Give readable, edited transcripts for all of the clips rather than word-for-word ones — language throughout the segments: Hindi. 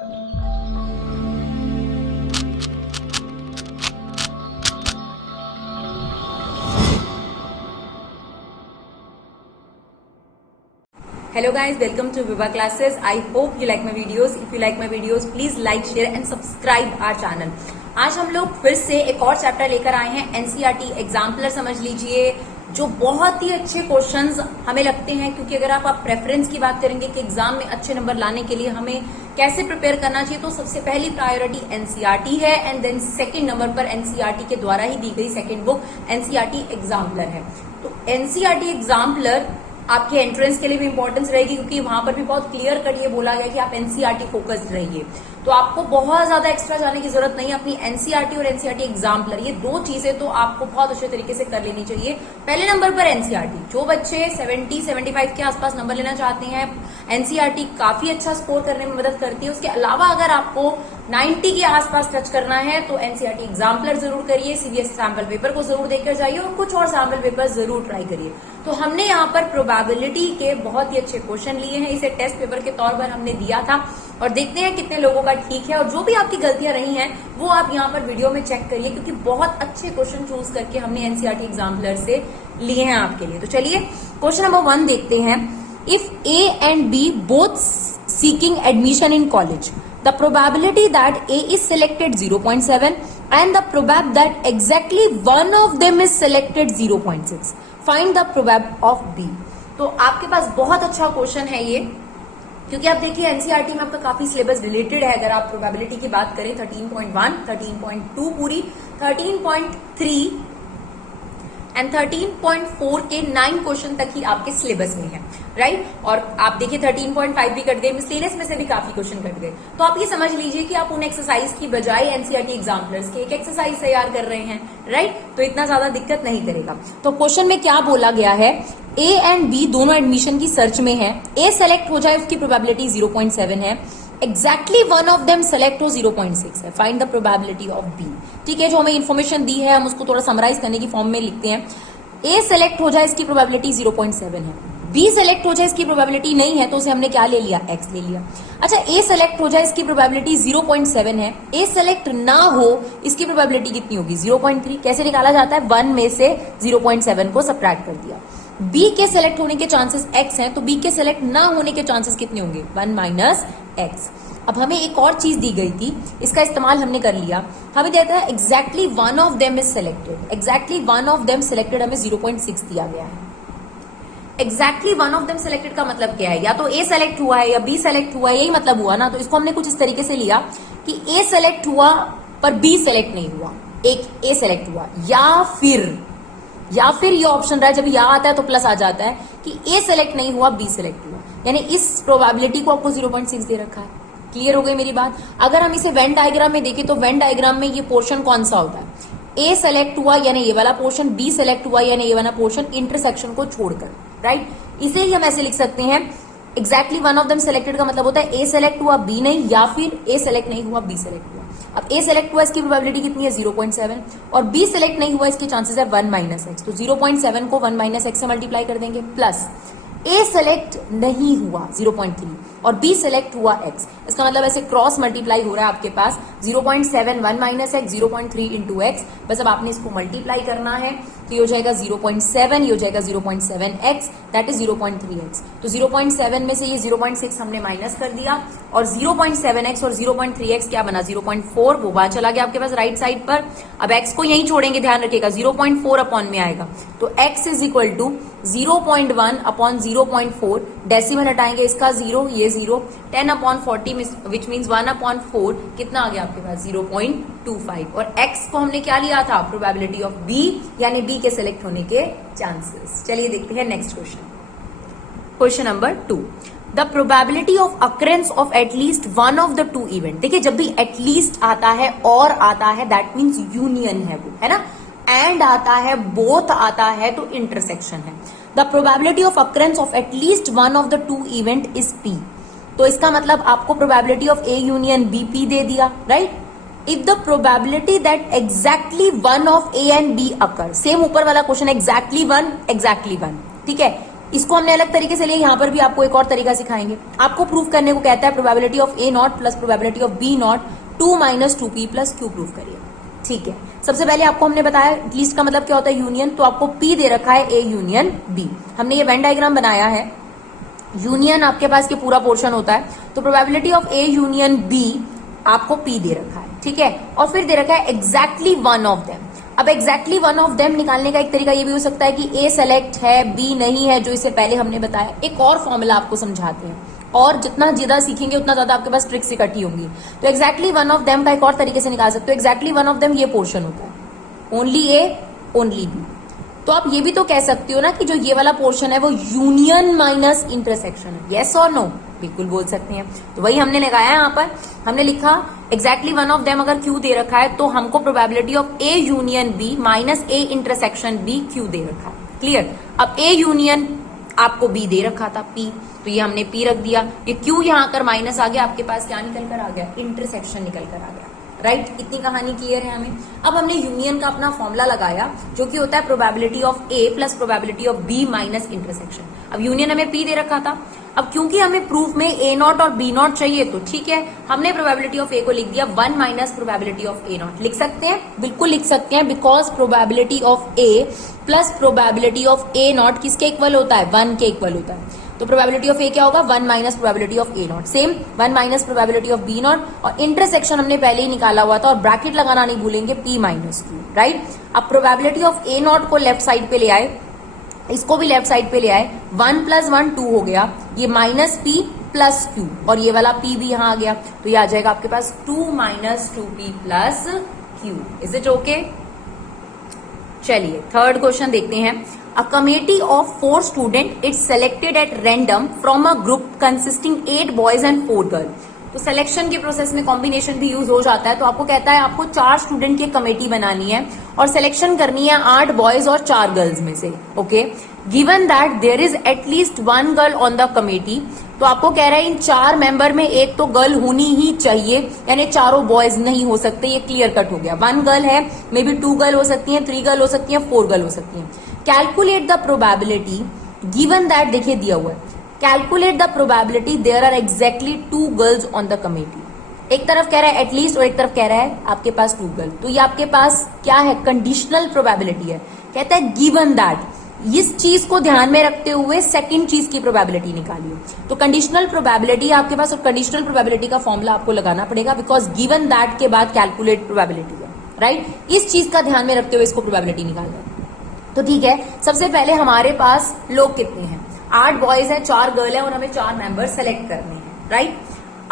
Hello guys, welcome to Viva Classes. I hope you like my videos. If you like my videos, please like, share and subscribe our channel. आज हम लोग फिर से एक और चैप्टर लेकर आए हैं एनसीईआरटी एग्जाम्पलर समझ लीजिए, जो बहुत ही अच्छे क्वेश्चंस हमें लगते हैं, क्योंकि अगर आप प्रेफरेंस की बात करेंगे कि एग्जाम में अच्छे नंबर लाने के लिए हमें कैसे प्रिपेयर करना चाहिए, तो सबसे पहली प्रायोरिटी एनसीईआरटी है एंड देन सेकंड नंबर पर एनसीईआरटी के द्वारा ही दी गई सेकंड बुक एनसीईआरटी एग्जाम्पलर है। तो एनसीईआरटी एग्जाम्पलर आपके एंट्रेंस के लिए भी इंपॉर्टेंस रहेगी, क्योंकि वहां पर भी बहुत क्लियर कट ये बोला गया कि आप एनसीईआरटी फोकस्ड रहिए। तो आपको बहुत ज्यादा एक्स्ट्रा जाने की जरूरत नहीं है। अपनी एनसीईआरटी और एनसीईआरटी एग्जाम्पलर, ये दो चीजें तो आपको बहुत अच्छे तरीके से कर लेनी चाहिए। पहले नंबर पर एनसीईआरटी, जो बच्चे 70-75 के आसपास नंबर लेना चाहते हैं, एनसीईआरटी काफी अच्छा स्कोर करने में मदद करती है। उसके अलावा अगर आपको 90 के आसपास टच करना है तो एनसीईआरटी एग्जाम्पलर जरूर करिए, सीबीएसई सैम्पल पेपर को जरूर देकर जाइए और कुछ और सैम्पल पेपर जरूर ट्राई करिए। तो हमने यहाँ पर प्रोबेबिलिटी के बहुत ही अच्छे क्वेश्चन लिए हैं, इसे टेस्ट पेपर के तौर पर हमने दिया था और देखते हैं कितने लोगों का ठीक है। और जो भी आपकी गलतियां रही हैं वो आप यहाँ पर वीडियो में चेक करिए, क्योंकि बहुत अच्छे क्वेश्चन चूज करके हमने एनसीईआरटी एग्जाम्पलर से लिए हैं आपके लिए। तो चलिए क्वेश्चन नंबर 1 देखते हैं। If A and B both seeking admission in college, the probability that A is selected 0.7 and the probability that exactly one of them is selected 0.6. Find the probability of B. तो आपके पास बहुत अच्छा क्वेश्चन है ये, क्योंकि आप देखिए एनसीईआरटी में आपका काफी सिलेबस रिलेटेड है। अगर आप प्रोबेबिलिटी की बात करें 13.1, 13.2 पूरी, 13.3 एंड 13.4 के 9 क्वेश्चन तक ही आपके सिलेबस में है, राइट। और आप देखिए 13.5 भी कट गए, मिसलेनियस में से भी काफी क्वेश्चन कट गए। तो आप ये समझ लीजिए कि आप उन एक्सरसाइज की बजाय एनसीईआरटी एग्जाम्पलर्स के एक एक्सरसाइज तैयार कर रहे हैं, राइट। तो इतना ज्यादा दिक्कत नहीं करेगा। तो क्वेश्चन में क्या बोला गया है, ए एंड बी दोनों एडमिशन की सर्च में है। ए सेलेक्ट हो जाए उसकी प्रोबेबिलिटी 0.7 है, exactly one of them select हो 0.6 है। Find the probability of B. ठीक है, जो हमें इन्फॉर्मेशन दी है हम उसको थोड़ा समराइज करने की फॉर्म में लिखते हैं। ए सेलेक्ट हो जाए इसकी प्रोबेबिलिटी 0.7 है, बी सेलेक्ट हो जाए इसकी प्रोबेबिलिटी नहीं है, तो उसे हमने क्या ले लिया, एक्स ले लिया। अच्छा, ए सेलेक्ट हो जाए इसकी प्रोबेबिलिटी 0.7 है, ए सेलेक्ट ना हो इसकी प्रोबेबिलिटी कितनी होगी, 0.3। कैसे निकाला जाता है, 1 में से 0.7 को सबट्रैक्ट कर दिया। बी के सेलेक्ट होने के चांसेस x हैं, तो बी के सेलेक्ट ना होने के चांसेस कितने होंगे, 1 माइनस एक्स। अब हमें एक और चीज दी गई थी, इसका इस्तेमाल हमने कर लिया। हमें देता है exactly one of them is selected, exactly one of them selected हमें 0.6 दिया गया है। Exactly one of them selected का मतलब क्या है, या तो ए सेलेक्ट हुआ है या बी सेलेक्ट हुआ है, यही मतलब हुआ ना। तो इसको हमने कुछ इस तरीके से लिया कि ए सेलेक्ट हुआ पर बी सेलेक्ट नहीं हुआ, एक ए सेलेक्ट हुआ, या फिर ये ऑप्शन रहा है, जब या आता है तो प्लस आ जाता है कि ए सेलेक्ट नहीं हुआ, बी सेलेक्ट हुआ, यानी इस प्रोबेबिलिटी को आपको 0.6 दे रखा है। क्लियर हो गई मेरी बात। अगर हम इसे वेन डायग्राम में देखें तो वेन डायग्राम में ये पोर्शन कौन सा होता है, ए सेलेक्ट हुआ यानी ये वाला पोर्शन, बी सेलेक्ट हुआ यानी ये वाला पोर्शन, इंटरसेक्शन को छोड़कर, राइट। इसे ही हम ऐसे लिख सकते हैं, exactly one of them selected का मतलब होता है ए सेलेक्ट हुआ बी नहीं, या फिर ए सेलेक्ट नहीं हुआ बी सेलेक्ट हुआ। अब ए सेलेक्ट हुआ इसकी प्रोबेबिलिटी कितनी है, 0.7, और बी सेलेक्ट नहीं हुआ इसके चांसेस है 1 माइनस एक्स। तो 0.7 को 1 माइनस एक्स से मल्टीप्लाई कर देंगे, प्लस ए सेलेक्ट नहीं हुआ 0.3 और बी सेलेक्ट हुआ x। इसका मतलब ऐसे क्रॉस मल्टीप्लाई हो रहा है आपके पास 0.7 1 माइनस एक्स, 0.3 इंटू एक्स। बस अब आपने इसको मल्टीप्लाई करना है, तो ये हो जाएगा 0.7, ये हो जाएगा 0.7x, दैट इज 0.3x। तो 0.7 में से ये 0.6 हमने माइनस कर दिया, और 0.7x और 0.3x क्या बना, 0.4, वो बात चला गया आपके पास राइट साइड पर। अब x को यहीं छोड़ेंगे, ध्यान रखिएगा, 0.4 अपॉन में आएगा, तो x is equal to 0.1 upon 0.4, decimal हटाएंगे इसका 0, ये 0, 10 अपॉन 40 विच मीन्स 1 अपॉन 4, कितना आ गया आपके पास, 0.25। और x को हमने क्या लिया था, प्रोबेबिलिटी ऑफ b, यानी b के सिलेक्ट होने के चांसेस। चलिए देखते हैं next question. Question number 2, the probability of occurrence of at least one of the two event. देखिए जब भी एटलीस्ट आता है और आता है, दैट मीन्स यूनियन है वो, है ना। एंड आता है, बोथ आता है, तो इंटरसेक्शन है। The probability of occurrence of at least one of the two event is P. तो इसका मतलब आपको probability of A union B P दे दिया, right. If the probability that exactly one of A and B occur, same ऊपर वाला क्वेश्चन, एग्जैक्टली वन, ठीक है, इसको हमने अलग तरीके से लिया, यहाँ पर भी आपको एक और तरीका सिखाएंगे। आपको प्रूफ करने को कहता है probability of A not plus probability of B not 2 minus 2p plus q proof करिए। ठीक है, सबसे पहले आपको हमने बताया लिस्ट का मतलब क्या होता है, यूनियन। तो आपको p दे रखा है a यूनियन b, हमने ये वेन डायग्राम बनाया है। यूनियन आपके पास ये पूरा पोर्शन होता है, तो probability of a union b आपको p दे रखा है। ठीक है, और फिर दे रखा है एग्जैक्टली वन ऑफ देम। अब एग्जैक्टली वन ऑफ देम निकालने का एक तरीका ये भी हो सकता है कि ए सेलेक्ट है बी नहीं है, जो इससे पहले हमने बताया। एक और फॉर्मूला आपको समझाते हैं, और जितना ज्यादा सीखेंगे उतना ज्यादा आपके पास ट्रिक्स इकट्ठी होंगी। तो एग्जैक्टली वन ऑफ देम का एक और तरीके से निकाल सकते हो। एग्जैक्टली वन ऑफ देम ये पोर्शन होता है, ओनली ए ओनली बी। तो आप ये भी तो कह सकते हो ना कि जो ये वाला पोर्शन है वो यूनियन माइनस इंटरसेक्शन है। येस और नो, बिल्कुल बोल सकते हैं। तो वही हमने लगाया यहाँ पर, हमने लिखा एग्जैक्टली वन ऑफ देम अगर क्यू दे रखा है तो हमको probability of A union B minus A intersection B Q दे रखा है। क्लियर। अब ए यूनियन आपको बी दे रखा था पी, तो ये हमने पी रख दिया। ये क्यू यहाँ आकर माइनस आ गया, आपके पास क्या निकल कर आ गया, इंटरसेक्शन निकल कर आ गया। राइट, इतनी कहानी क्लियर है हमें। अब हमने यूनियन का अपना फॉर्मूला लगाया जो कि होता है probability of A plus probability of B minus intersection. अब यूनियन हमें पी दे रखा था, अब क्योंकि हमें प्रूफ में ए नॉट और बी नॉट चाहिए तो ठीक है, हमने प्रोबेबिलिटी ऑफ ए को लिख दिया 1 minus probability of A not. लिख सकते हैं, बिल्कुल लिख सकते हैं, because probability of A plus probability of A not किसके इक्वल होता है, 1 के इक्वल होता है। तो प्रोबेबिलिटी ऑफ ए क्या होगा, 1 minus probability of A not, same 1 minus probability of B not, और इंटरसेक्शन हमने पहले ही निकाला हुआ था और ब्रैकेट लगाना नहीं भूलेंगे, p माइनस क्यू। राइट, अब प्रोबेबिलिटी ऑफ ए नॉट को लेफ्ट साइड पे ले आए, इसको भी लेफ्ट साइड पे ले आए, 1 प्लस 1 2 हो गया, ये माइनस p प्लस q, और ये वाला p भी यहां आ गया, तो ये आ जाएगा आपके पास 2 minus 2p plus q। Is it okay? चलिए थर्ड क्वेश्चन देखते हैं। A committee of 4 students is selected at random from a group consisting 8 boys and 4 girls। तो सिलेक्शन के प्रोसेस में कॉम्बिनेशन भी यूज हो जाता है। तो आपको कहता है आपको 4 स्टूडेंट की कमेटी बनानी है और सिलेक्शन करनी है 8 बॉयज और 4 गर्ल्स में से। Okay, given that there is at least 1 girl on the committee. तो आपको कह रहा है इन 4 मेंबर में एक तो गर्ल होनी ही चाहिए, यानी चारों बॉयज नहीं हो सकते। ये क्लियर कट हो गया। 1 गर्ल है, मे बी 2 गर्ल हो सकती है, 3 गर्ल हो सकती है, 4 गर्ल हो सकती है। Calculate the probability given that, देखिए दिया हुआ है, calculate the probability there are exactly 2 girls on the committee. एक तरफ कह रहा है एटलीस्ट और एक तरफ कह रहा है आपके पास 2 गर्ल। तो ये आपके पास क्या है, कंडीशनल प्रोबेबिलिटी है। कहता है गिवन दैट, इस चीज को ध्यान में रखते हुए सेकंड चीज की प्रोबेबिलिटी निकालिए। तो कंडीशनल प्रोबेबिलिटी आपके पास, और कंडीशनल प्रोबेबिलिटी का फॉर्मूला आपको लगाना पड़ेगा, बिकॉज गिवन दैट के बाद कैलकुलेट प्रोबेबिलिटी है। राइट, इस चीज का ध्यान में रखते हुए इसको प्रोबेबिलिटी निकालना है। तो ठीक है, सबसे पहले हमारे पास लोग कितने हैं, 8 बॉयज हैं, 4 गर्ल है, और हमें 4 मेंबर सेलेक्ट करने हैं। राइट,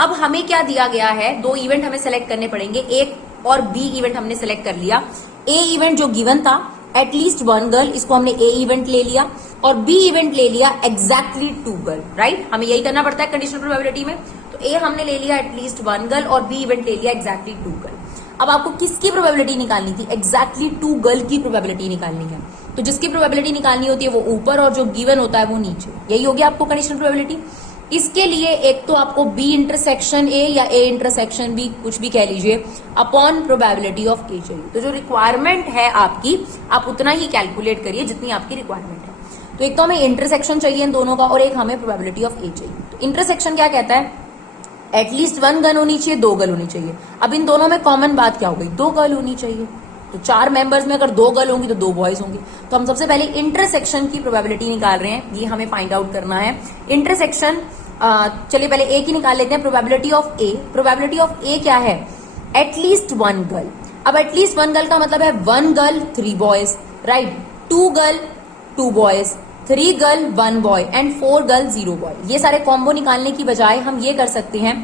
अब हमें क्या दिया गया है, 2 इवेंट हमें सेलेक्ट करने पड़ेंगे, एक और बी इवेंट हमने सेलेक्ट कर लिया। ए इवेंट जो गिवन था एटलीस्ट 1 गर्ल, इसको हमने ए इवेंट ले लिया, और बी इवेंट ले लिया एग्जैक्टली 2 गर्ल। राइट, हमें यही करना पड़ता है कंडीशनल प्रोबेबिलिटी में। तो ए हमने ले लिया एटलीस्ट 1 गर्ल और बी इवेंट ले लिया एग्जैक्टली 2 गर्ल। अब आपको किसकी प्रोबेबिलिटी निकालनी थी, एग्जैक्टली 2 गर्ल की प्रोबेबिलिटी निकालनी है। तो जिसकी प्रोबेबिलिटी निकालनी होती है वो ऊपर और जो गिवन होता है वो नीचे। यही हो गया आपको कंडीशनल प्रोबेबिलिटी। इसके लिए एक तो आपको बी इंटरसेक्शन ए या ए इंटरसेक्शन बी, कुछ भी कह लीजिए, अपॉन प्रोबेबिलिटी ऑफ ए चाहिए। तो जो रिक्वायरमेंट है आपकी, आप उतना ही कैलकुलेट करिए जितनी आपकी रिक्वायरमेंट है। तो एक तो हमें इंटरसेक्शन चाहिए इन दोनों का, और एक हमें प्रोबेबिलिटी ऑफ ए चाहिए। तो इंटरसेक्शन क्या कहता है, एटलीस्ट 1 गर्ल होनी चाहिए, 2 गर्ल होनी चाहिए। अब इन दोनों में कॉमन बात क्या हो गई, 2 गर्ल होनी चाहिए। तो 4 मेंबर्स में अगर 2 गर्ल होंगी तो 2 बॉयज होंगे। तो हम सबसे पहले इंटरसेक्शन की प्रोबेबिलिटी निकाल रहे हैं, ये हमें फाइंड आउट करना है। इंटरसेक्शन चलिए पहले ए की निकाल लेते हैं, probability of A. Probability of A क्या है, एटलीस्ट 1 गर्ल। अब एटलीस्ट 1 गर्ल का मतलब है 1 girl 3 boys, right, 2 girl 2 boys, 3 girl 1 boy and 4 girl 0 boy. ये सारे कॉम्बो निकालने की बजाय हम ये कर सकते हैं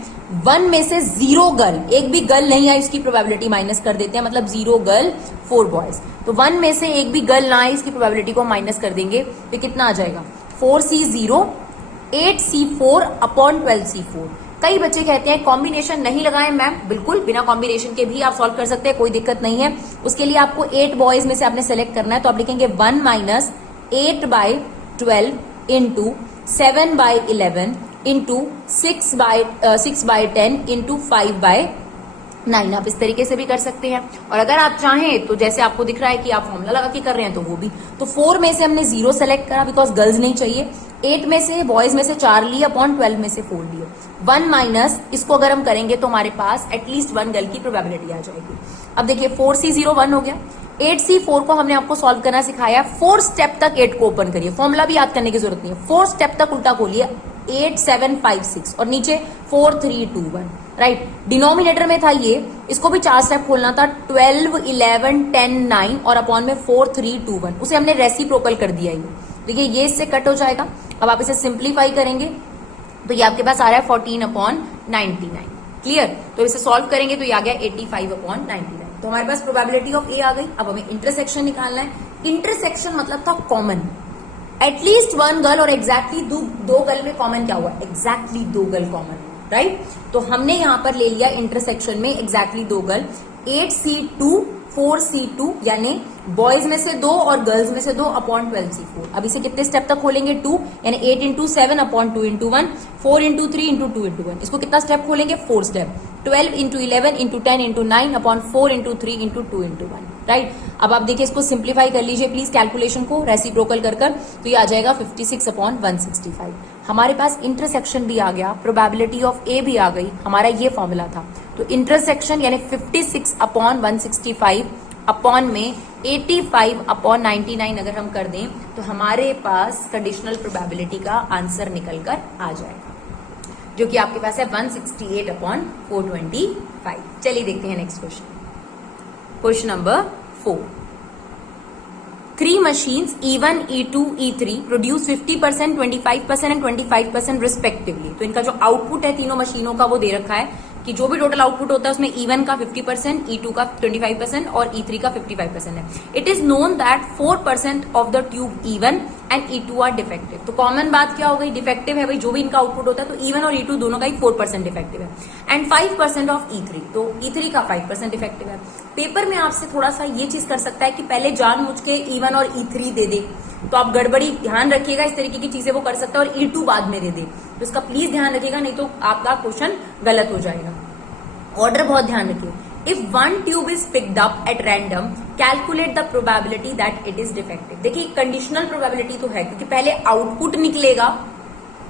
1 में से 0 गर्ल, एक भी गर्ल नहीं आई इसकी प्रोबेबिलिटी माइनस कर देते हैं, मतलब 0 गर्ल 4 बॉयज। तो 1 में से एक भी गर्ल ना आए इसकी प्रोबेबिलिटी को माइनस कर देंगे, तो कितना आ जाएगा, 4C0 8C4 अपॉन 12C4। कई बच्चे कहते हैं कॉम्बिनेशन नहीं लगाए मैम, बिल्कुल बिना कॉम्बिनेशन के भी आप सॉल्व कर सकते हैं, कोई दिक्कत नहीं है। उसके लिए आपको 8 बॉयज में से आपने सेलेक्ट करना है, तो आप लिखेंगे 1 माइनस 8/12 इंटू 7/11 इंटू 6/10 इंटू 5/12। 9 आप इस तरीके से भी कर सकते हैं। और अगर आप चाहें तो जैसे आपको दिख रहा है कि आप फॉर्मूला लगा के कर रहे हैं तो वो भी। तो 4 में से हमने 0 सेलेक्ट करा बिकॉज गर्ल्स नहीं चाहिए। 8 में से बॉयज में से 4 लिए अपॉन 12 में से 4 लिए। 1 माइनस इसको अगर हम करेंगे तो हमारे पास एटलीस्ट 1 गर्ल की प्रोबेबिलिटी आ जाएगी। अब देखिए 4C0 1 हो गया। 8C4 को हमने आपको सॉल्व करना सिखाया। 4 स्टेप तक 8 को ओपन करिए, फॉर्मूला भी याद करने की जरूरत नहीं है। 4 स्टेप तक उल्टा खोलिए, 8 7 5 6 और नीचे 4 3 2 1 राइट। डिनोमिनेटर में था ये, इसको भी 4 स्टेप खोलना था, 12 11 10 9 और अपॉन में 4 3 2 1, उसे हमने रेसिप्रोकल कर दिया। ये देखिए ये इससे कट हो जाएगा। अब आप इसे सिंप्लीफाई करेंगे तो ये आपके पास आ रहा है 14/99। क्लियर। तो इसे सॉल्व करेंगे तो ये आ गया 85/99। तो हमारे पास प्रोबेबिलिटी ऑफ ए आ गई। अब हमें इंटरसेक्शन निकालना है। इंटरसेक्शन मतलब था कॉमन, एटलीस्ट 1 गर्ल और एग्जैक्टली 2 गर्ल में कॉमन क्या हुआ, एग्जैक्टली 2 गर्ल कॉमन, राइट। तो हमने यहां पर ले लिया इंटरसेक्शन में एग्जैक्टली 2 गर्ल। 8C2 4C2 यानी बॉयज में से 2 और गर्ल्स में से 2 अपॉन 12C4। अब इसे कितने स्टेप तक खोलेंगे, 2 यानी 8 into 7 upon 2 into 1, 4 into 3 into 2 into 1। इसको कितना स्टेप खोलेंगे, 4 step. 12 into 11 into 10 into 9 upon 4 into 3 into 2 into 1, right. अब आप देखिए इसको सिंप्लीफाई कर लीजिए प्लीज कैलकुलेशन को रेसिप्रोकल कर तो ये आ जाएगा 56/165। हमारे पास इंटरसेक्शन भी आ गया, प्रोबेबिलिटी ऑफ ए भी आ गई, हमारा ये फॉर्मूला था। तो इंटरसेक्शन यानी 56/165 अपॉन में 85/99 अगर हम कर दें तो हमारे पास कंडीशनल प्रोबेबिलिटी का आंसर निकल कर आ जाएगा, जो कि आपके पास है 168/425। चलिए देखते हैं next question. Question number 4। 3 machines E1, E2, E3 produce 50%, 25% and 25% respectively. तो इनका जो आउटपुट है तीनों मशीनों का वो दे रखा है कि जो भी टोटल आउटपुट होता है उसमें E1 का 50%, E2 का 25% और E3 का 55% है। It is known that 4% of the tube E1 and E2 are defective. तो कॉमन बात क्या हो गई, डिफेक्टिव है भाई, जो भी इनका आउटपुट होता है तो E1 और E2 दोनों का ही 4% डिफेक्टिव है एंड 5% ऑफ E3, तो E3 का 5% डिफेक्टिव है। पेपर में आपसे थोड़ा सा ये चीज कर सकता है कि पहले जानबूझ के E1 और E3 दे दे, तो आप गड़बड़ी ध्यान रखिएगा, इस तरीके की चीजें वो कर सकता है, और E2 बाद में दे दे, तो इसका प्लीज ध्यान रखिएगा, नहीं तो आपका क्वेश्चन गलत हो जाएगा। ऑर्डर बहुत ध्यान रखिए। If one tube is picked up at random calculate the probability that it is defective. देखिए कंडीशनल प्रोबेबिलिटी तो है क्योंकि पहले आउटपुट निकलेगा।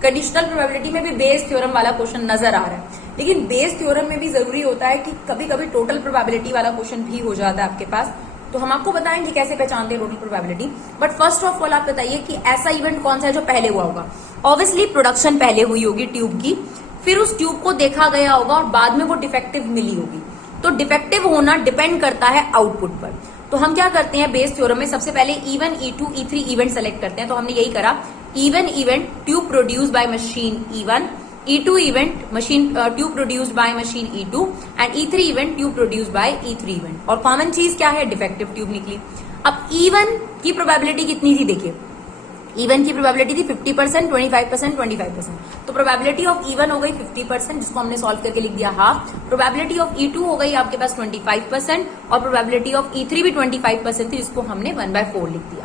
कंडीशनल प्रोबेबिलिटी में भी बेस थ्योरम वाला क्वेश्चन नजर आ रहा है, लेकिन बेस थ्योरम में भी जरूरी होता है कि कभी कभी टोटल प्रोबेबिलिटी वाला क्वेश्चन भी हो जाता है आपके पास, तो हम आपको बताएंगे कैसे पहचानते हैं total probability. But first of all आप बताइए कि ऐसा इवेंट कौन सा है जो पहले हुआ होगा। ऑब्वियसली प्रोडक्शन पहले हुई होगी ट्यूब की, फिर उस ट्यूब को देखा गया होगा और बाद में वो डिफेक्टिव मिली होगी। तो डिफेक्टिव होना डिपेंड करता है आउटपुट पर। तो हम क्या करते हैं बेस थ्योरम में, सबसे पहले E1, E2, E3 event select करते हैं। तो हमने यही करा, E1 event tube produce by machine E1, E2 event machine tube produced by machine E2 and E3 event tube produced by E3 event. और कॉमन चीज क्या है, डिफेक्टिव ट्यूब निकली। अब E1 की प्रोबेबिलिटी कितनी थी, देखिए E1 की प्रोबेबिलिटी थी 50%, 25%, 25%। तो प्रोबेबिलिटी ऑफ E1 हो गई 50%, जिसको हमने सॉल्व करके लिख दिया हाफ। प्रोबेबिलिटी ऑफ E2 हो गई आपके पास 25% और प्रोबेबिलिटी ऑफ E3 भी 25% थी, जिसको हमने 1/4 लिख दिया।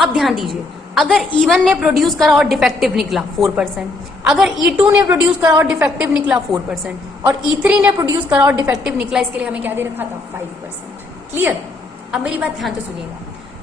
अब ध्यान दीजिए, अगर E1 ने प्रोड्यूस करा और डिफेक्टिव निकला 4%, अगर E2 ने प्रोड्यूस करा और डिफेक्टिव निकला 4% और E3 ने प्रोड्यूस करा और डिफेक्टिव निकला, इसके लिए हमें क्या दे रखा था, 5%। क्लियर। अब मेरी बात ध्यान से सुनिएगा,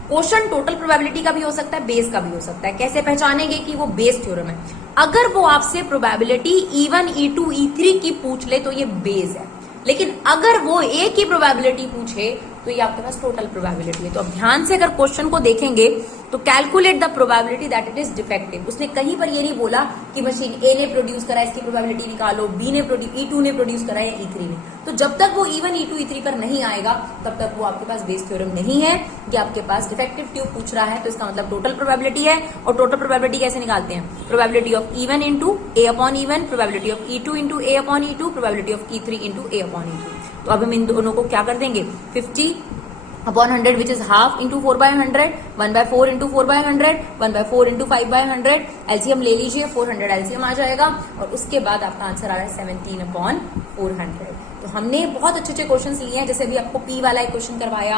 क्वेश्चन टोटल प्रोबेबिलिटी का भी हो सकता है, बेस का भी हो सकता है। कैसे पहचानेंगे कि वो बेस थ्योरम है, अगर वो आपसे प्रोबेबिलिटी E1, E2, E3 की पूछ ले तो ये बेस है, लेकिन अगर वो ए की प्रोबेबिलिटी पूछे तो ये आपके पास टोटल प्रोबेबिलिटी है। तो अब ध्यान से अगर क्वेश्चन को देखेंगे तो calculate the probability that it is defective. उसने कहीं पर ये नहीं बोला कि मशीन ए ने प्रोड्यूस करा इसकी प्रोबेबिलिटी निकालो, बी ने E2 ने प्रोड्यूस करा या E3 ने। तो जब तक वो E1, E2, E3 पर नहीं आएगा तब तक वो आपके पास बेस थ्योरम नहीं है, ये आपके पास डिफेक्टिव ट्यूब पूछ रहा है, तो इसका मतलब टोटल प्रोबेबिलिटी है। और टोटल प्रोबेबिलिटी कैसे निकालते हैं, probability of E1 into A upon E1, probability of E2 into A upon E2, probability of E3 into A upon E2। तो अब हम इन दोनों को क्या कर देंगे, 50/100 which is half into 4/100, 1/4 into 4/100, 1/4 into 5/100। LCM ले लीजिए, 400 एलसीएम आ जाएगा और उसके बाद आपका आंसर आ रहा है 17/400। तो हमने बहुत अच्छे अच्छे क्वेश्चन लिए हैं, जैसे अभी आपको पी वाला एक क्वेश्चन करवाया,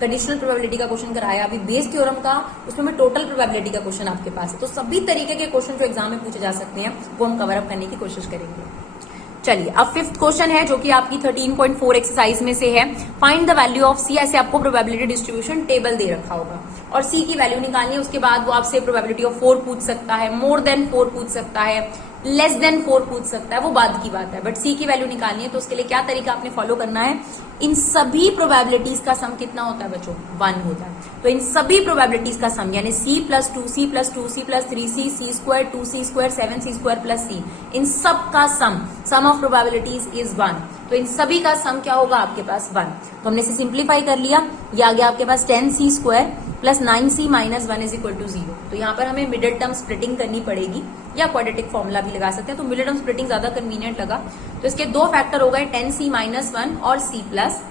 कंडीशनल प्रोबेबिलिटी का क्वेश्चन कराया, अभी बेस थ्योरम का, उसमें टोटल प्रोबेबिलिटी का क्वेश्चन आपके पास है। तो सभी तरीके के क्वेश्चन जो एग्जाम में पूछे जा सकते हैं वो हम कवर अप करने की कोशिश करेंगे। चलिए अब फिफ्थ क्वेश्चन है जो कि आपकी 13.4 एक्सरसाइज में से है। फाइंड द वैल्यू ऑफ सी। ऐसे आपको प्रोबेबिलिटी डिस्ट्रीब्यूशन टेबल दे रखा होगा और सी की वैल्यू निकालनी है। उसके बाद वो आपसे प्रोबेबिलिटी ऑफ 4 पूछ सकता है, मोर देन 4 पूछ सकता है, लेस देन 4 पूछ सकता है, वो बाद की बात है। बट सी की वैल्यू निकालनी है तो उसके लिए क्या तरीका आपने फॉलो करना है, इन सभी प्रोबेबिलिटीज का सम कितना होता है बच्चों, 1 होता है। तो इन सभी प्रोबेबिलिटीज का सम यानी c plus 2c plus 2c plus 3c c square 2c square 7c square plus c, इन सब का सम ऑफ प्रोबेबिलिटीज इज 1। तो इन सभी का सम क्या होगा आपके पास 1। तो हमने इसे सिंप्लीफाई कर लिया, ये आ गया आपके पास 10c square plus 9c minus 1 is equal to 0। तो यहाँ पर हमें मिडिल टर्म स्प्लिटिंग करनी पड़ेगी या क्वाड्रेटिक फॉर्मूला भी लगा सकते हैं। तो मिडिल टर्म स्प्लिटिंग ज्यादा कन्वीनियंट लगा। तो इसके दो फैक्टर हो गए 10c माइनस 1 और c प्लस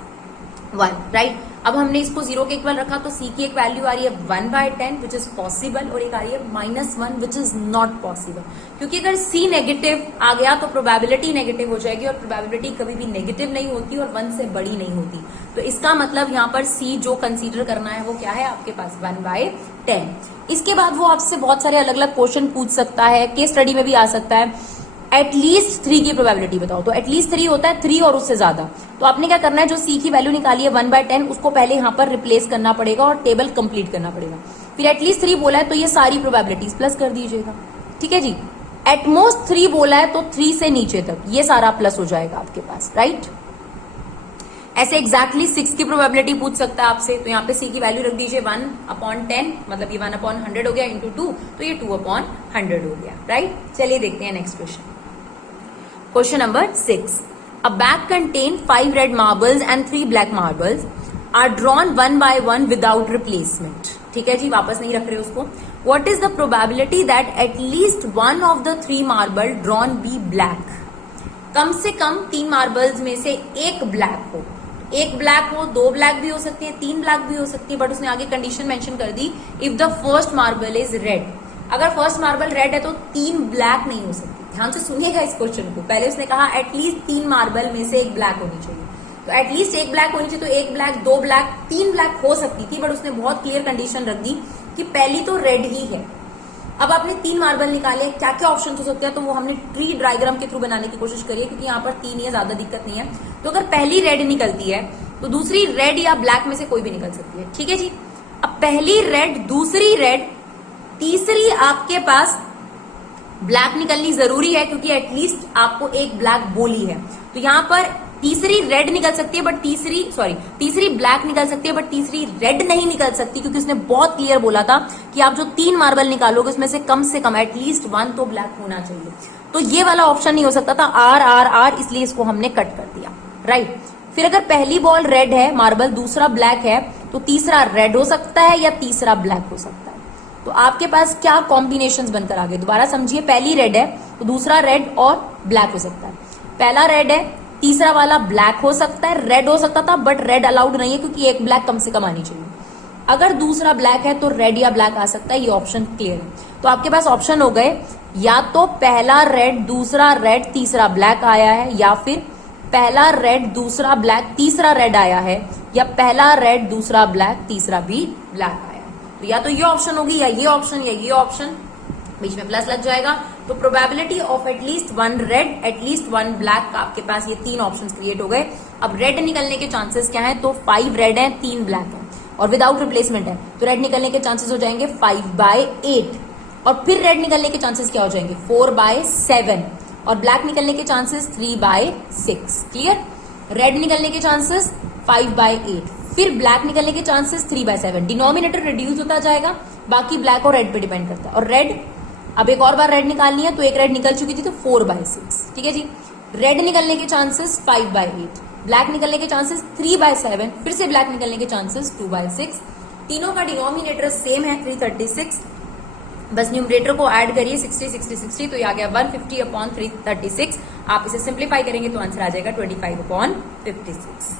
1, राइट। अब हमने इसको 0 के इक्वल रखा तो c की एक वैल्यू आ रही है 1/10 विच इज पॉसिबल और एक आ रही है -1 विच इज नॉट पॉसिबल। क्योंकि अगर c नेगेटिव आ गया तो प्रोबेबिलिटी नेगेटिव हो जाएगी और प्रोबेबिलिटी कभी भी नेगेटिव नहीं होती और 1 से बड़ी नहीं होती। तो इसका मतलब यहाँ पर c जो कंसीडर करना है वो क्या है आपके पास 1/10। इसके बाद वो आपसे बहुत सारे अलग अलग क्वेश्चन पूछ सकता है, केस स्टडी में भी आ सकता है। एटलीस्ट 3 की प्रोबेबिलिटी बताओ। तो एटलीस्ट 3 होता है 3 और उससे ज्यादा। तो आपने क्या करना है, जो c की वैल्यू निकाली है 1/10 उसको पहले यहाँ पर रिप्लेस करना पड़ेगा और टेबल कंप्लीट करना पड़ेगा। फिर एटलीस्ट 3 बोला है तो ये सारी प्रोबेबिलिटीज प्लस कर दीजिएगा, ठीक है जी। एटमोस्ट 3 बोला है तो 3 से नीचे तक ये सारा प्लस हो जाएगा आपके पास, राइट। ऐसे एग्जैक्टली 6 की प्रोबेबिलिटी पूछ सकता है आपसे। तो यहाँ पे c की वैल्यू रख दीजिए 1/10, मतलब ये 1/100 हो गया इंटू 2, तो ये 2/100 हो गया, राइट। चलिए देखते हैं next question. Question number 6. A bag contains 5 red marbles and 3 black marbles are drawn one by one without replacement. ठीक है जी, वापस नहीं रख रहे उसको। What is the probability that at least one of the 3 marble drawn be black? कम से कम 3 मार्बल्स में से एक ब्लैक हो। एक ब्लैक हो, 2 ब्लैक भी हो सकती है, 3 ब्लैक भी हो सकती है, बट उसने आगे कंडीशन मेंशन कर दी, if the first marble is red. अगर फर्स्ट मार्बल रेड है तो 3 ब्लैक नहीं हो सकती। ध्यान से सुनिएगा इस क्वेश्चन को। पहले उसने कहा एटलीस्ट 3 मार्बल में से एक ब्लैक होनी चाहिए। तो एटलीस्ट एक ब्लैक होनी चाहिए, तो एक ब्लैक, 2 ब्लैक, 3 ब्लैक हो सकती थी, बट उसने बहुत क्लियर कंडीशन रख दी कि पहली तो रेड ही है। अब आपने 3 मार्बल निकाले, क्या क्या ऑप्शन हो सकते हैं, तो वो हमने ट्री डायग्राम के थ्रू बनाने की कोशिश करी है, क्योंकि यहाँ पर 3 ही है, ज्यादा दिक्कत नहीं है। तो अगर पहली रेड निकलती है तो दूसरी रेड या ब्लैक में से कोई भी निकल सकती है, ठीक है जी। अब पहली रेड, दूसरी रेड, तीसरी आपके पास ब्लैक निकलनी जरूरी है, क्योंकि एटलीस्ट आपको एक ब्लैक बोली है। तो यहाँ पर तीसरी रेड निकल सकती है बट तीसरी ब्लैक निकल सकती है बट तीसरी रेड नहीं निकल सकती, क्योंकि उसने बहुत क्लियर बोला था कि आप जो 3 मार्बल निकालोगे उसमें से कम एटलीस्ट 1 तो ब्लैक होना चाहिए। तो ये वाला ऑप्शन नहीं हो सकता था, आर, इसलिए इसको हमने कट कर दिया, राइट। फिर अगर पहली बॉल रेड है मार्बल, दूसरा ब्लैक है, तो तीसरा रेड हो सकता है या तीसरा ब्लैक हो सकता है। तो आपके पास क्या कॉम्बिनेशंस बनकर आ गए, दोबारा समझिए। पहली रेड है तो दूसरा रेड और ब्लैक हो सकता है। पहला रेड है, तीसरा वाला ब्लैक हो सकता है, रेड हो सकता था बट रेड अलाउड नहीं है, क्योंकि एक ब्लैक कम से कम आनी चाहिए। अगर दूसरा ब्लैक है तो रेड या ब्लैक आ सकता है, ये ऑप्शन क्लियर है। तो आपके पास ऑप्शन हो गए, या तो पहला रेड, दूसरा रेड, तीसरा ब्लैक आया है, या फिर पहला रेड, दूसरा ब्लैक, तीसरा रेड आया है, या पहला रेड, दूसरा ब्लैक, तीसरा भी ब्लैक आया है। तो या तो ये ऑप्शन होगी या ये ऑप्शन या ये ऑप्शन, बीच में प्लस लग जाएगा। तो probability of at least 1 red, at least 1 black का आपके पास ये 3 ऑप्शंस क्रिएट हो गए। अब रेड निकलने के चांसेस क्या हैं, तो 5 रेड है, 3 ब्लैक है और विदाउट रिप्लेसमेंट है, तो रेड निकलने के चांसेस हो जाएंगे 5/8। और फिर रेड निकलने के चांसेस क्या हो जाएंगे 4/7 और ब्लैक निकलने के चांसेस 3/6। क्लियर। रेड निकलने के चांसेस 5/8, फिर ब्लैक निकलने के चांसेस 3/7। डिनोमिनेटर रिड्यूस होता जाएगा, बाकी ब्लैक और रेड पे डिपेंड करता है। और रेड, अब एक और बार रेड निकालनी है, तो एक रेड निकल चुकी थी तो 4/6, ठीक है जी। रेड निकलने के चांसेस 5/8, ब्लैक निकलने के चांसेस 3/7, फिर से ब्लैक निकलने के चांसेस 2/6। तीनों का डिनोमिनेटर सेम है 336, बस न्यूमरेटर को ऐड करिए 60 60 60, तो ये आ गया 150/336। आप इसे सिंप्लीफाई करेंगे तो आंसर आ जाएगा 25/56।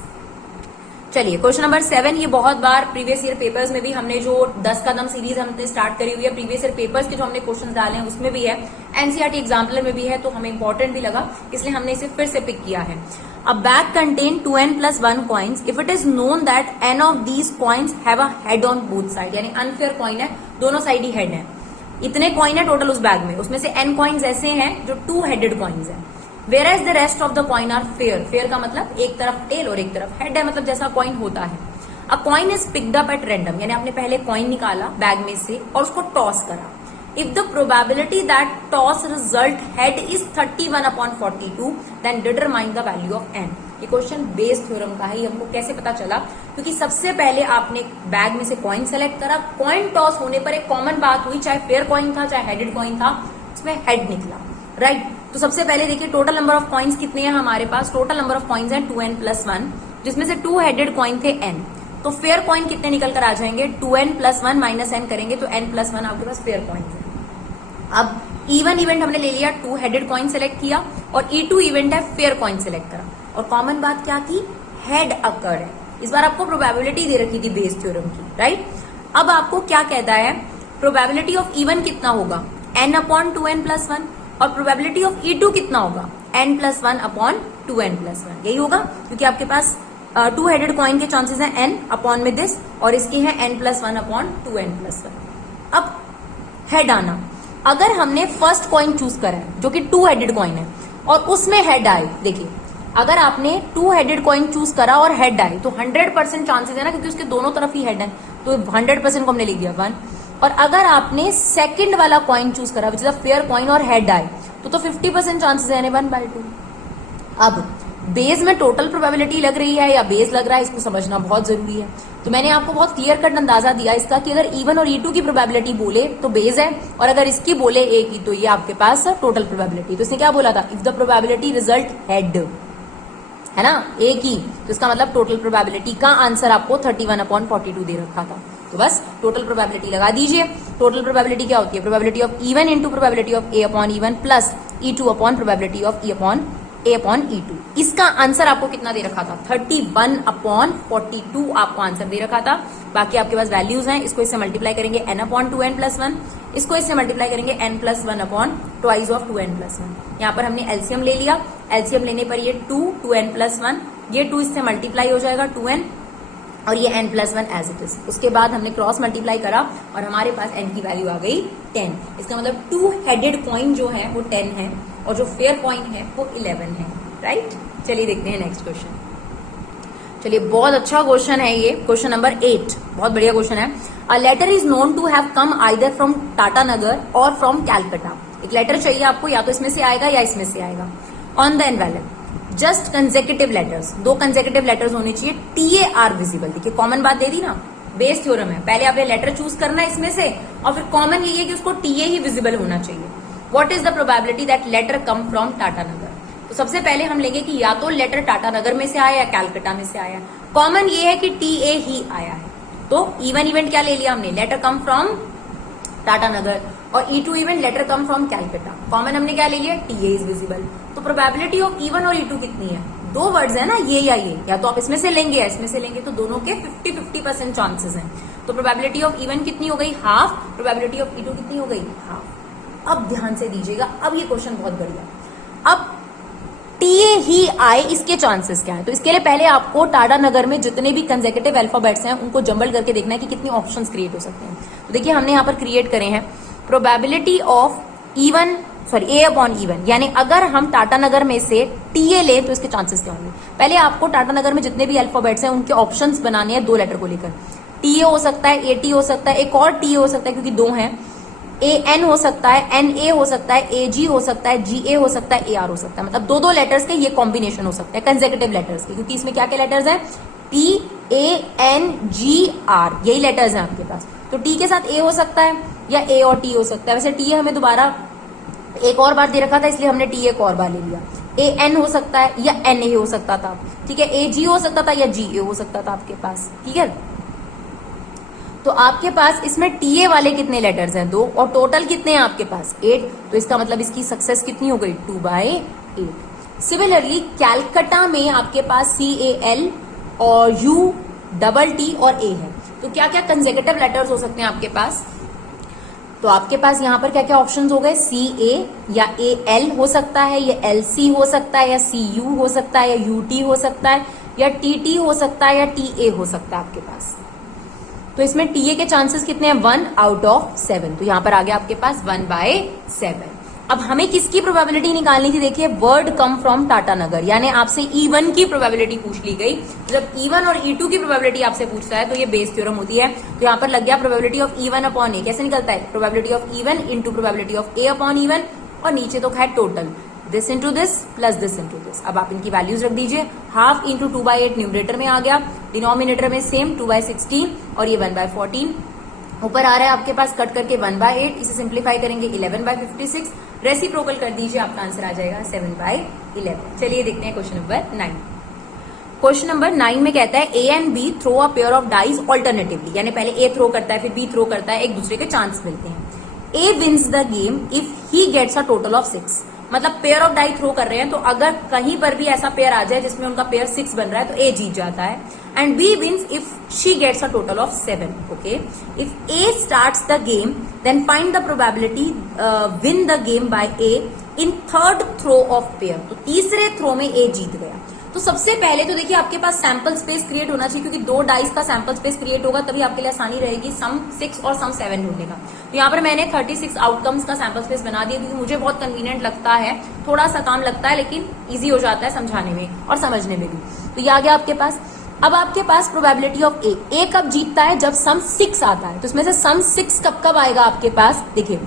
चलिए क्वेश्चन नंबर 7, ये बहुत बार प्रीवियस ईयर पेपर्स में भी हमने जो 10 कदम सीरीज हमने स्टार्ट करी हुई है, प्रीवियस ईयर पेपर्स के जो हमने क्वेश्चन डाले हैं उसमें भी है, एनसीईआरटी एग्जाम्पलर में भी है, तो हमें इंपॉर्टेंट भी लगा, इसलिए हमने इसे फिर से पिक किया है। अ bag contain 2n+1 coins if it is known that n of these coins have a head on both side, यानी अनफेयर कॉइन है, दोनों साइड ही हेड है। इतने कॉइन है टोटल उस बैग में, उसमें से n कॉइन्स ऐसे हैं जो 2 हेडेड कॉइन्स है। Whereas the rest of the coin are fair. Fair का मतलब एक तरफ टेल और एक तरफ हेड है, मतलब जैसा कॉइन होता है। अ coin is picked up at random, यानी आपने पहले कॉइन निकाला बैग में से और उसको टॉस करा। If the probability that toss result head is 31/42, then determine the value of N. ये क्वेश्चन बेस थ्योरम का है। ये हमको कैसे पता चला? क्योंकि सबसे पहले आपने बैग में से कॉइन सेलेक्ट करा, कॉइन टॉस होने पर एक कॉमन बात हुई, चाहे फेयर कॉइन था चाहे हेडेड कॉइन था, उसमें हेड निकला, राइट। तो सबसे पहले देखिए टोटल नंबर ऑफ कॉइन्स कितने हैं हमारे पास। टोटल नंबर ऑफ कॉइन्स हैं 2n+1, जिसमें से 2 हेडेड कॉइन थे n। तो फेयर कॉइन कितने निकल कर आ जाएंगे? 2n+1 माइनस n करेंगे तो n+1 आपके पास फेयर कॉइन है। अब इवन इवेंट हमने ले लिया, 2 हेडेड कॉइन सेलेक्ट किया, और E2 इवेंट है फेयर कॉइन सेलेक्ट करा। और कॉमन बात क्या थी? हेड अकर है। इस बार आपको प्रोबेबिलिटी दे रखी थी बेस थ्योरम की, राइट। अब आपको क्या कहता है? प्रोबेबिलिटी ऑफ इवन कितना होगा? n/2n+1। और प्रोबेबिलिटी ऑफ E2 कितना होगा? n+1/2n+1। यही होगा, क्योंकि आपके पास 2 हेडेड कॉइन के चांसेस हैं n अपॉन में दिस, और इसके हैं n+1/2n+1। अब हेड आना, अगर हमने फर्स्ट कॉइन चूज करा है जो कि 2 हेडेड कॉइन है और उसमें हेड आए, देखिए अगर आपने 2 हेडेड कॉइन चूज करा और हेड आए तो 100% चांसेस है ना, क्योंकि उसके दोनों तरफ ही हेड है, तो 100% को हमने लिख दिया 1। और अगर आपने सेकंड वाला कॉइन चूज करा which is a fair coin और हेड आए तो 50% चांसेस है 1/2। अब बेस में टोटल प्रोबेबिलिटी लग रही है या बेस लग रहा है, इसको समझना बहुत जरूरी है। तो मैंने आपको बहुत क्लियर कट अंदाजा दिया इसका कि अगर इवन और E2 की प्रोबेबिलिटी बोले तो बेस है, और अगर इसकी बोले ए की तो ये आपके पास टोटल प्रोबेबिलिटी। तो इसने क्या बोला था? If the probability result head, है ना, ए की, तो इसका मतलब टोटल प्रोबेबिलिटी का आंसर आपको 31/42 दे रखा था। तो बस टोटल प्रोबेबिलिटी लगा दीजिए। टोटल प्रोबेबिलिटी क्या होती है? Probability of even into probability of A/E1 plus E2 upon probability of A/E2। इसका आंसर आपको कितना दे रखा था? 31/42 आपको आंसर दे रखा था। बाकी आपके पास वैल्यूज हैं, इसको इससे मल्टीप्लाई करेंगे n/2n+1, इसको इससे मल्टीप्लाई करेंगे n+1/2n+1। यहाँ पर हमने एलसीएम ले लिया, एलसीएम लेने पर ये 2n+1, ये 2 इससे मल्टीप्लाई हो जाएगा 2n, और ये n+1 एज इट इज। उसके बाद हमने क्रॉस मल्टीप्लाई करा और हमारे पास n की वैल्यू आ गई 10। इसका मतलब 2 हेडेड कॉइन जो है वो 10 है और जो फेयर कॉइन है वो 11 है, राइट। चलिए देखते हैं नेक्स्ट क्वेश्चन। चलिए बहुत अच्छा क्वेश्चन है ये, क्वेश्चन नंबर 8, बहुत बढ़िया क्वेश्चन है। A letter is known to have come either from Tatanagar or from Calcutta. एक लेटर चाहिए आपको, या तो इसमें से आएगा या इसमें से आएगा। On the envelope just consecutive letters, 2 consecutive letters होने चाहिए, TA आर विजिबल। देखिए कॉमन बात दे दी ना, बेस थ्योरम है। पहले आपने लेटर चूज करना है इसमें से, और फिर कॉमन यही है कि उसको TA ही विजिबल होना चाहिए। What is the probability that letter come from Tatanagar? तो सबसे पहले हम लेंगे कि या तो लेटर टाटानगर में से आया या कैलकाटा में से आया। कॉमन ये है कि TA ही आया है, तो इवन इवेंट क्या ले लिया हमने? लेटर कम फ्रॉम टाटानगर, और E2 event letter come from Calcutta. Common हमने क्या ले लिया? TA is visible. तो प्रोबेबिलिटी ऑफ इवन और E2 कितनी है? 2 वर्ड्स है ना, ये या ये, या तो आप इसमें से लेंगे या इसमें से लेंगे, तो दोनों के 50-50% चांसेस हैं। तो प्रोबेबिलिटी ऑफ इवन कितनी हो गई? हाफ। प्रोबेबिलिटी ऑफ E2 कितनी हो गई? हाफ। अब ध्यान से दीजिएगा, अब ये क्वेश्चन बहुत बढ़िया। अब TA ही आए, इसके चांसेस क्या है? तो इसके लिए पहले आपको टाटानगर में जितने भी कंसेक्यूटिव अल्फाबेट्स हैं उनको जंबल करके देखना है कि कितनी ऑप्शंस क्रिएट हो सकते हैं। तो देखिए हमने यहाँ पर क्रिएट करे हैं probability of even, sorry A/E1, यानी अगर हम टाटानगर में से TA लें तो इसके चांसेस क्या होंगे। पहले आपको टाटानगर में जितने भी अल्फाबेट्स हैं उनके ऑप्शंस बनाने हैं 2 लेटर को लेकर। TA हो सकता है, AT हो सकता है, एक और TA हो सकता है क्योंकि 2 हैं, AN हो सकता है, NA हो सकता है, AG हो सकता है, GA हो सकता है, AR हो सकता है। मतलब 2 लेटर्स के ये कॉम्बिनेशन हो सकता है कंसेक्यूटिव लेटर्स के, क्योंकि इसमें क्या क्या लेटर्स हैं? PANGR, यही लेटर्स हैं आपके पास। तो T के साथ A हो सकता है या A और T हो सकता है। वैसे TA हमें दोबारा एक और बार दे रखा था, इसलिए हमने TA एक और बार ले लिया। AN हो सकता है या NA हो सकता था, ठीक है। AG हो सकता था या GA हो सकता था आपके पास, ठीक है। तो आपके पास इसमें TA वाले कितने लेटर्स हैं? 2, और टोटल कितने हैं आपके पास? 8। तो इसका मतलब इसकी सक्सेस कितनी हो गई? 2/8। सिमिलरली कैलकाटा में आपके पास CAL और UTT और A है। तो क्या क्या कंसेक्यूटिव लेटर्स हो सकते हैं आपके पास? तो आपके पास यहाँ पर क्या क्या ऑप्शंस हो गए? CA या AL हो सकता है, या LC हो सकता है, या CU हो सकता है, या UT हो सकता है, या TT हो सकता है, या TA हो सकता है आपके पास। तो इसमें TA के चांसेस कितने हैं? 1/7। तो यहां पर आ गया आपके पास 1/7। अब हमें किसकी प्रोबेबिलिटी निकालनी थी? देखिए, वर्ड कम फ्रॉम टाटा नगर, यानी आपसे E1 की प्रोबेबिलिटी पूछ ली गई। जब E1 और E2 की प्रोबेबिलिटी आपसे पूछता है तो ये बेस थ्योरम होती है। तो यहाँ पर लग गया प्रोबेबिलिटी ऑफ E1 अपॉन ए। कैसे निकलता है? Probability of E1 into probability of A upon E1, और नीचे तो है total this into this plus this into this. अब आप इनकी वैल्यूज रख दीजिए। हाफ इंटू 2/8 न्यूमरेटर में आ गया, डिनोमिनेटर में सेम 2/16 और ये 1/14। ऊपर आ रहा है आपके पास कट करके 1/8, इसे सिंप्लीफाई करेंगे 11/56, रेसिप्रोकल कर दीजिए, आपका आंसर आ जाएगा 7/11। चलिए देखते हैं क्वेश्चन नंबर 9। क्वेश्चन नंबर 9 में कहता है A and B throw a pair of dice alternatively, यानी पहले ए थ्रो करता है फिर बी थ्रो करता है, एक दूसरे के चांस मिलते हैं। A wins the game if he gets a total of 6, मतलब पेयर ऑफ डाई थ्रो कर रहे हैं, तो अगर कहीं पर भी ऐसा पेयर आ जाए जिसमें उनका पेयर 6 बन रहा है तो ए जीत जाता है। And B wins if she gets a total of 7। Okay, if A starts the game then find the probability win the game by A in third throw of pair. तो तीसरे थ्रो में ए जीत गया। तो सबसे पहले तो देखिए आपके पास सैंपल स्पेस क्रिएट होना चाहिए, क्योंकि 2 डाइस का सैंपल स्पेस क्रिएट होगा तभी आपके लिए आसानी रहेगी सम 6 और सम 7 ढूंढने का। तो यहाँ पर मैंने 36 आउटकम्स का सैंपल स्पेस बना दिया, क्योंकि मुझे बहुत कन्वीनियंट लगता है, थोड़ा सा काम लगता है लेकिन इजी हो जाता है समझाने में और समझने में भी। तो ये आ गया आपके पास। अब आपके पास प्रोबेबिलिटी ऑफ ए कब जीतता है? जब सम 6 आता है। तो इसमें से सम 6 कब कब आएगा आपके पास? देखिए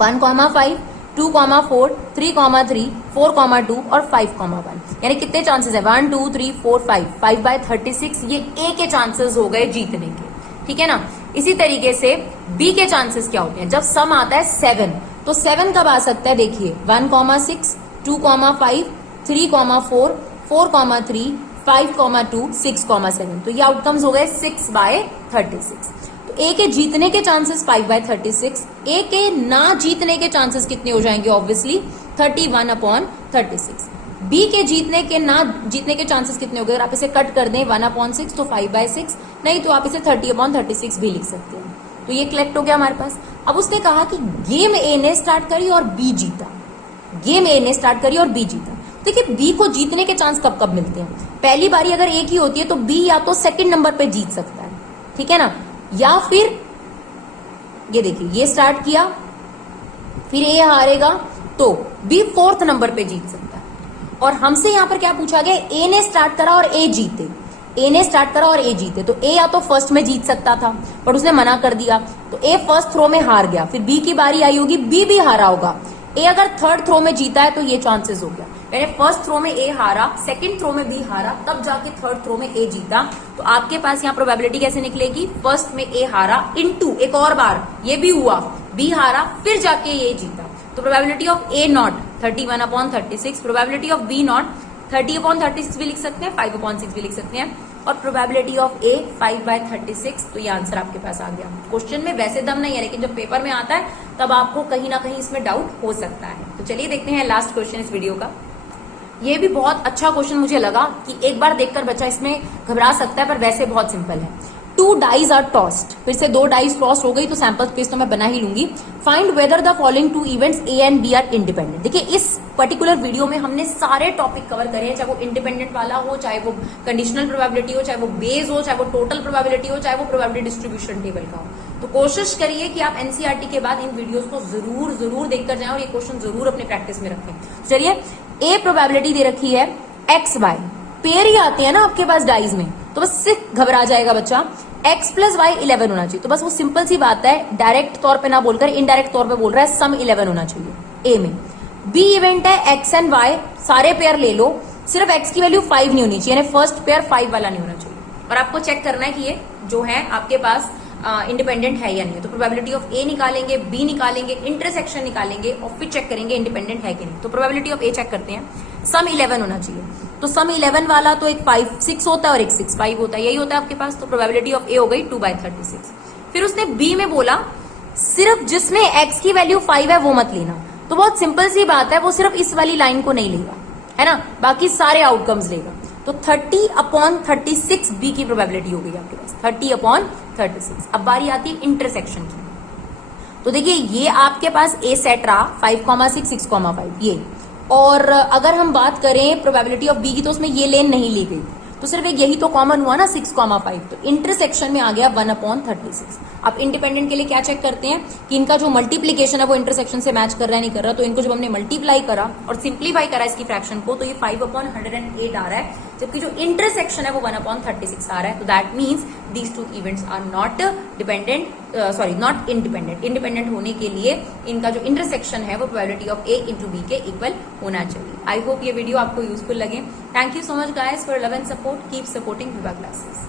1,5, 2,4, 3,3, 4,2 और 5,1, यानी कितने चांसेस है? 1 2 3 4 5, 5/36 ये ए के चांसेस हो गए जीतने के, ठीक है ना। इसी तरीके से बी के चांसेस क्या होते हैं? जब सम आता है 7, तो 7 कब आ सकता है? देखिए 1,6, 2,5, 3,4, 4,3, 5,2, 6,7, तो ये आउटकम्स हो गए 6/36। ए के जीतने के चांसेस 5/36, ए के ना जीतने के चांसेस कितने हो जाएंगे? ऑब्वियसली 31/36। बी के जीतने के ना जीतने के चांसेस कितने हो गए? अगर आप इसे कट कर दें 1/6 तो 5/6, नहीं तो आप इसे 30/36 भी लिख सकते हैं। तो ये कलेक्ट हो गया हमारे पास। अब उसने कहा कि गेम ए ने स्टार्ट करी और बी जीता। गेम ए ने स्टार्ट करी और बी जीता। देखिए बी को जीतने के चांस कब कब मिलते हैं? पहली बारी अगर ए की होती है तो बी या तो सेकंड नंबर पे जीत सकता है, ठीक है ना, या फिर ये देखिए ये स्टार्ट किया फिर ए हारेगा तो बी 4th नंबर पे जीत सकता है। और हमसे यहां पर क्या पूछा गया? ए ने स्टार्ट करा और ए जीते। ए ने स्टार्ट करा और ए जीते, तो ए या तो फर्स्ट में जीत सकता था पर उसने मना कर दिया, तो ए फर्स्ट थ्रो में हार गया। फिर बी की बारी आई होगी, बी भी हारा होगा। ए अगर थर्ड थ्रो में जीता है तो ये चांसेस हो गया, यानी फर्स्ट थ्रो में ए हारा, सेकंड थ्रो में बी हारा, तब जाके थर्ड थ्रो में ए जीता। तो आपके पास यहाँ प्रोबेबिलिटी कैसे निकलेगी? फर्स्ट में ए हारा इंटू एक और बार ये भी हुआ, बी हारा फिर जाके ए जीता। तो probability of A not 31/36, probability of B not 30/36 भी लिख सकते हैं, 5/6 भी लिख सकते हैं, और प्रोबेबिलिटी ऑफ ए 5/36। तो ये आंसर आपके पास आ गया। क्वेश्चन में वैसे दम नहीं है, लेकिन जब पेपर में आता है तब आपको कहीं ना कहीं इसमें डाउट हो सकता है। तो चलिए देखते हैं लास्ट क्वेश्चन इस वीडियो का। ये भी बहुत अच्छा क्वेश्चन मुझे लगा कि एक बार देखकर बच्चा इसमें घबरा सकता है, पर वैसे बहुत सिंपल है। 2 डाइज आर टॉस्ड, फिर से 2 डाइज टॉस्ट हो गई तो सैंपल स्पेस तो मैं बना ही लूंगी। Find whether the following 2 events A and B are independent. देखिए इस पर्टिकुलर वीडियो में हमने सारे टॉपिक कवर करे हैं, चाहे वो इंडिपेंडेंट वाला हो, चाहे वो कंडीशनल प्रोबेबिलिटी हो, चाहे वो बेस हो, चाहे वो टोटल प्रोबेबिलिटी हो, चाहे वो प्रोबेबिलिटी डिस्ट्रीब्यूशन टेबल का हो। तो कोशिश करिए कि आप एनसीईआरटी के बाद इन वीडियोस को जरूर देखकर जाएं और ये क्वेश्चन जरूर अपने प्रैक्टिस में रखें। चलिए ए प्रोबेबिलिटी दे रखी है एक्स वाई, पेयर ही आते हैं ना आपके पास डाइज में, तो बस सिर्फ घबरा जाएगा बच्चा। x + y 11 होना चाहिए, तो बस वो सिंपल सी बात है, डायरेक्ट तौर पे ना बोलकर इनडायरेक्ट तौर पे बोल रहा है, सम 11 होना चाहिए ए में। बी इवेंट है x एंड y, सारे पेयर ले लो, सिर्फ x की वैल्यू 5 नहीं होनी चाहिए, यानी फर्स्ट पेयर 5 वाला नहीं होना चाहिए। और आपको चेक करना है कि ये जो है आपके पास इंडिपेंडेंट है या नहीं। तो प्रोबेबिलिटी ऑफ ए निकालेंगे, बी निकालेंगे, इंटरसेक्शन निकालेंगे और फिर चेक करेंगे इंडिपेंडेंट है कि नहीं। तो प्रोबेबिलिटी ऑफ ए चेक करते हैं, सम 11 होना चाहिए। तो सम 11 वाला तो एक 5/6 होता है और एक 6/5 होता है, यही होता है आपके पास। तो प्रोबेबिलिटी ऑफ ए हो गई 2/36। फिर उसने बी में बोला सिर्फ जिसमें x की वैल्यू 5 है वो मत लेना। तो बहुत सिंपल सी बात है, वो सिर्फ इस वाली लाइन को नहीं लेगा, है ना, बाकी सारे आउटकम्स लेगा। तो 30/36 बी की प्रोबेबिलिटी हो गई आपके पास, 30/36। अब बारी आती है इंटरसेक्शन की। तो देखिए ये आपके पास ए सेट रहा 5,6, 6,5 ये, और अगर हम बात करें प्रोबेबिलिटी ऑफ बी की तो उसमें ये लेन नहीं ली गई। तो सिर्फ एक यही तो कॉमन हुआ ना 6,5, तो इंटरसेक्शन में आ गया 1/36। अब इंडिपेंडेंट के लिए क्या चेक करते हैं कि इनका जो मल्टीप्लीकेशन है वो इंटरसेक्शन से मैच कर रहा है नहीं कर रहा। तो इनको जब हमने मल्टीप्लाई करा और सिंप्लीफाई करा इसकी फ्रैक्शन को, तो ये 5/108 आ रहा है, जबकि जो इंटरसेक्शन है वो 1/36 आ रहा है। तो that means these two events are not dependent, not independent. Independent होने के लिए इनका जो इंटरसेक्शन है वो probability of A into B के इक्वल होना चाहिए। आई होप ये वीडियो आपको यूजफुल लगे। Thank you so much guys for love and support. Keep supporting Vibha classes.